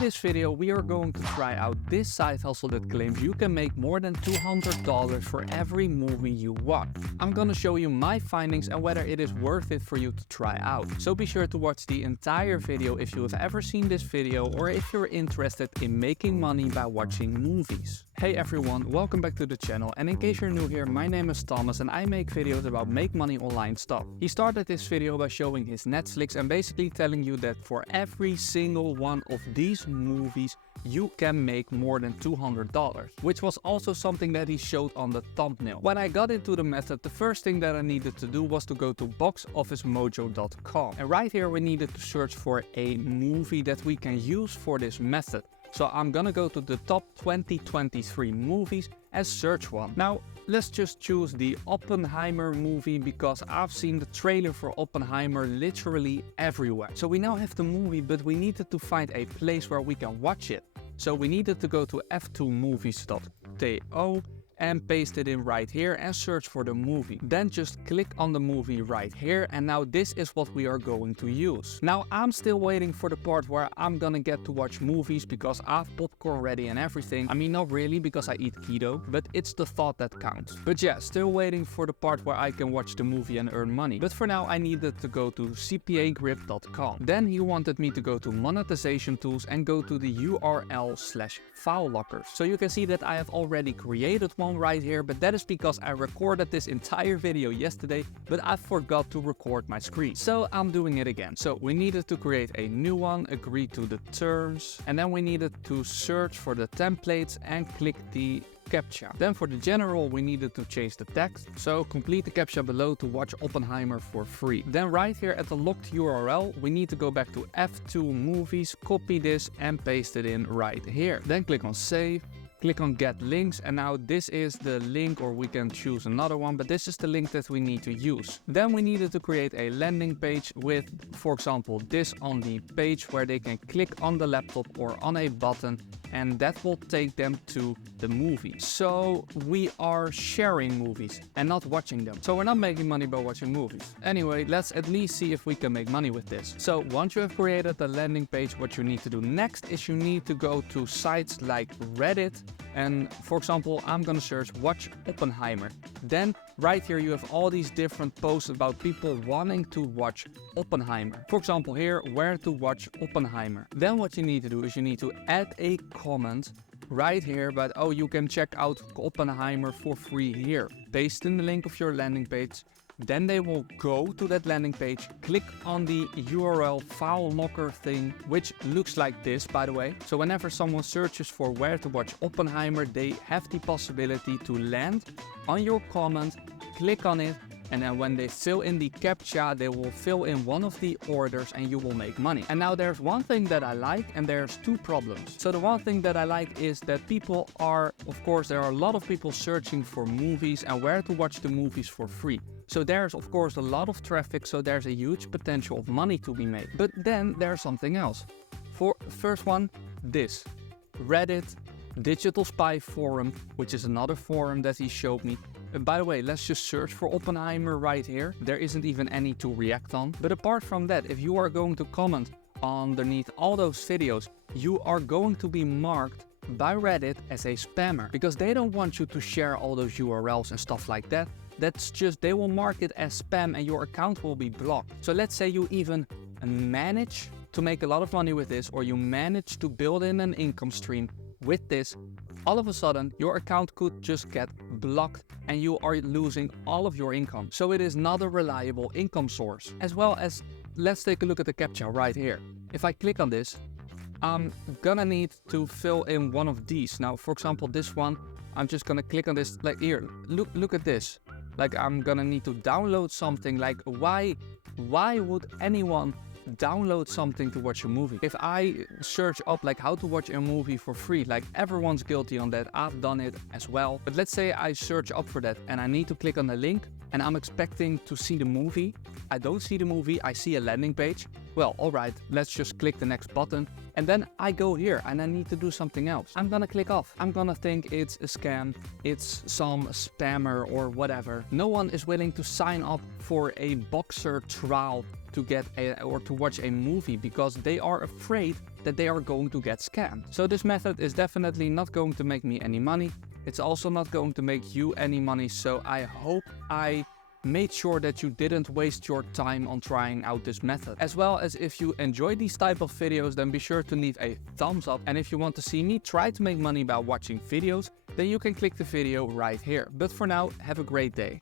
this video we are going to try out this side hustle that claims you can make more than $200 for every movie you watch. I'm gonna show you my findings and whether it is worth it for you to try out. So be sure to watch the entire video if you have ever seen this video or if you're interested in making money by watching movies. Hey everyone, welcome back to the channel, and in case you're new here, my name is Thomas and I make videos about make money online stuff. He started this video by showing his Netflix and basically telling you that for every single one of these movies you can make more than $200, which was also something that he showed on the thumbnail. When I got into the method, the first thing that I needed to do was to go to boxofficemojo.com, and right here we needed to search for a movie that we can use for this method. So I'm gonna go to the top 2023 movies and search one. Now let's just choose the Oppenheimer movie because I've seen the trailer for Oppenheimer literally everywhere. So we now have the movie, but we needed to find a place where we can watch it. So we needed to go to f2movies.to and paste it in right here and search for the movie. Then just click on the movie right here, and now this is what we are going to use. Now I'm still waiting for the part where I'm gonna get to watch movies because I've popcorn ready and everything. I mean, not really because I eat keto, but it's the thought that counts. But yeah, still waiting for the part where I can watch the movie and earn money. But for now I needed to go to cpagrip.com. Then he wanted me to go to monetization tools and go to the URL/file lockers. So you can see that I have already created one right here, but that is because I recorded this entire video yesterday, but I forgot to record my screen. So I'm doing it again. So we needed to create a new one, agree to the terms, and then we needed to search for the templates and click the CAPTCHA. Then for the general we needed to change the text, so complete the CAPTCHA below to watch Oppenheimer for free. Then right here at the locked URL we need to go back to F2 Movies, copy this and paste it in right here. Then click on save. Click on get links, and now this is the link, or we can choose another one, but this is the link that we need to use. Then we needed to create a landing page with, for example, this on the page where they can click on the laptop or on a button, and that will take them to the movie. So we are sharing movies and not watching them. So we're not making money by watching movies. Anyway, let's at least see if we can make money with this. So once you have created the landing page, what you need to do next is you need to go to sites like Reddit. And for example, I'm gonna search watch Oppenheimer. Then right here you have all these different posts about people wanting to watch Oppenheimer. For example here, where to watch Oppenheimer. Then what you need to do is you need to add a comment right here, but oh, you can check out Oppenheimer for free here. Paste in the link of your landing page. Then they will go to that landing page, click on the URL file locker thing, which looks like this, by the way. So whenever someone searches for where to watch Oppenheimer, they have the possibility to land on your comment, click on it, and then when they fill in the CAPTCHA, they will fill in one of the orders and you will make money. And now there's one thing that I like and there's two problems. So the one thing that I like is that people are, of course, there are a lot of people searching for movies and where to watch the movies for free. So there's of course a lot of traffic, so there's a huge potential of money to be made. But then there's something else. For first one, this Reddit Digital Spy Forum, which is another forum that he showed me. By the way, let's just search for Oppenheimer right here. There isn't even any to react on. But apart from that, if you are going to comment underneath all those videos, you are going to be marked by Reddit as a spammer, because they don't want you to share all those URLs and stuff like that. That's just, they will mark it as spam and your account will be blocked. So let's say you even manage to make a lot of money with this, or you manage to build in an income stream with this, all of a sudden your account could just get blocked and you are losing all of your income. So it is not a reliable income source. As well as, let's take a look at the CAPTCHA right here. If I click on this, I'm gonna need to fill in one of these. Now, for example, this one, I'm just gonna click on this, like here, look at this. Like I'm gonna need to download something. Like why would anyone download something to watch a movie? If I search up like how to watch a movie for free, like everyone's guilty on that, I've done it as well. But let's say I search up for that and I need to click on the link and I'm expecting to see the movie. I don't see the movie, I see a landing page. Well, alright, let's just click the next button. And then I go here and I need to do something else. I'm gonna click off. I'm gonna think it's a scam, it's some spammer or whatever. No one is willing to sign up for a boxer trial to get or to watch a movie because they are afraid that they are going to get scammed. So this method is definitely not going to make me any money. It's also not going to make you any money, so I hope I made sure that you didn't waste your time on trying out this method. As well as if you enjoy these type of videos, then be sure to leave a thumbs up. And if you want to see me try to make money by watching videos, then you can click the video right here. But for now, have a great day.